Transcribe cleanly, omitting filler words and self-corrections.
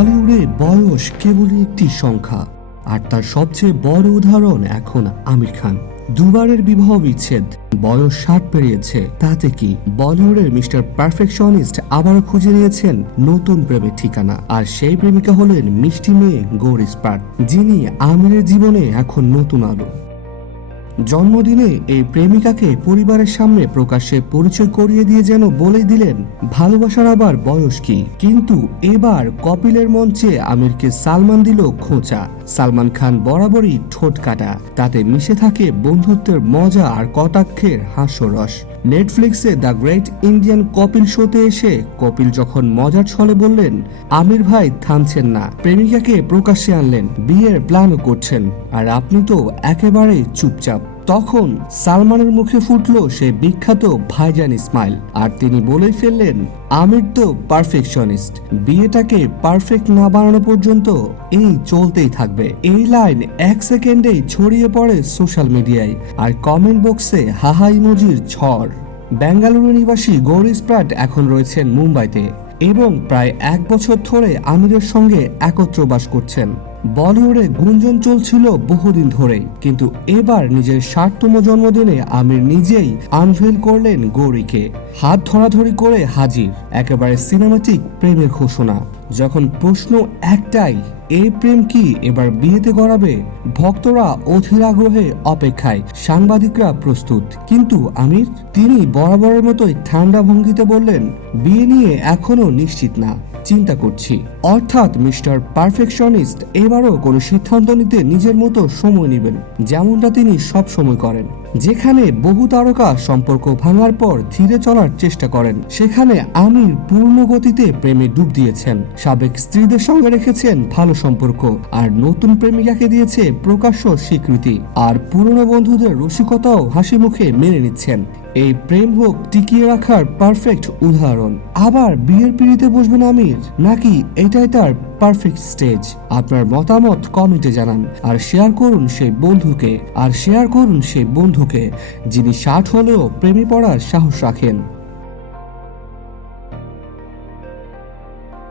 বলিউডে বয়স কেবলই একটি সংখ্যা, আর তার সবচেয়ে বড় উদাহরণ এখন আমির খান। দুবারের বিবাহ বিচ্ছেদ, বয়স 60 পেরিয়েছে, তাতে কি? বলিউডের মিস্টার পারফেকশনিস্ট আবারও খুঁজে নিয়েছেন নতুন প্রেমের ঠিকানা, আর সেই প্রেমিকা হলেন মিষ্টি মেয়ে গৌরি স্পাট, যিনি আমিরের জীবনে এখন নতুন আলো। জন্মদিনে এই প্রেমিকাকে পরিবারের সামনে প্রকাশ্যে পরিচয় করিয়ে দিয়ে যেন বলেই দিলেন ভালোবাসার আবার বয়স কি। কিন্তু এবার কপিলের মঞ্চে আমিরকে সালমান দিল খোঁচা। সালমান খান বরাবরই ঠোঁট কাটা, তাতে মিশে থাকে বন্ধুত্বের মজা আর কটাক্ষের হাস্যরস। নেটফ্লিক্সে দ্য গ্রেট ইন্ডিয়ান কপিল শোতে এসে কপিল যখন মজার ছলে বললেন আমির ভাই থামছেন না, প্রেমিকাকে প্রকাশ্যে আনলেন, বিয়ের প্ল্যানও করছেন, আর আপনি তো একেবারে চুপচাপ, তখন সালমানের মুখে ফুটলো সে বিখ্যাত ভাইজান স্মাইল, আর তিনি বলেই ফেললেন আমির তো পারফেকশনিস্ট, বিয়েটাকে পারফেক্ট না বানানো পর্যন্ত এই চলতেই থাকবে। এই লাইন 1 সেকেন্ডেই ছড়িয়ে পড়ে সোশ্যাল মিডিয়ায়, আর কমেন্ট বক্সে হাহা ইমোজির ঝড়। বেঙ্গালুরু নিবাসী গৌরি স্প্রাট এখন রয়েছেন মুম্বাইতে এবং প্রায় 1 বছর ধরে আমিরের সঙ্গে একত্র বাস করছেন। বলিউডে গুঞ্জন চলছিল বহুদিন ধরেই, কিন্তু এবার নিজের 60তম জন্মদিনে আমির নিজেই আনভেল করলেন গৌরীকে, হাত ধরাধরি করে হাজির, একেবারে সিনেমাটিক প্রেমের ঘোষণা। যখন প্রশ্ন একটাই, এই প্রেম কি এবার বিয়েতে গড়াবে? ভক্তরা অধীর আগ্রহে অপেক্ষায়, সাংবাদিকরা প্রস্তুত, কিন্তু আমির তিনি বরাবরের মতোই ঠান্ডা ভঙ্গিতে বললেন বিয়ে নিয়ে এখনো নিশ্চিত না, চিন্তা করছি। অর্থাৎ মিস্টার পারফেকশনিস্ট এবারও কোনো সিদ্ধান্ত নিতে নিজের মতো সময় নেবেন, যেমনটা তিনি সব সময় করেন। যেখানে বহু তারকা সম্পর্ক ভাঙার পর ধীরে চলার চেষ্টা করেন, সেখানে আমির পূর্ণ গতিতে প্রেমে ডুব দিয়েছেন, সাবেক স্ত্রীদের সঙ্গে রেখেছেন ভালো সম্পর্ক, আর নতুন প্রেমিকাকে দিয়েছে প্রকাশ্য স্বীকৃতি, আর পুরনো বন্ধুদের রসিকতাও হাসি মুখে মেনে নিচ্ছেন। এই প্রেম হোক টিকিয়ে রাখার পারফেক্ট উদাহরণ। আবার বিয়ের পিঁড়িতে বসবেন আমির, নাকি এটাই তার পারফেক্ট স্টেজ? আপনার মতামত কমেন্টে জানান, আর শেয়ার করুন সেই বন্ধুকে যিনি 60 হলেও প্রেমে পড়ার সাহস রাখেন।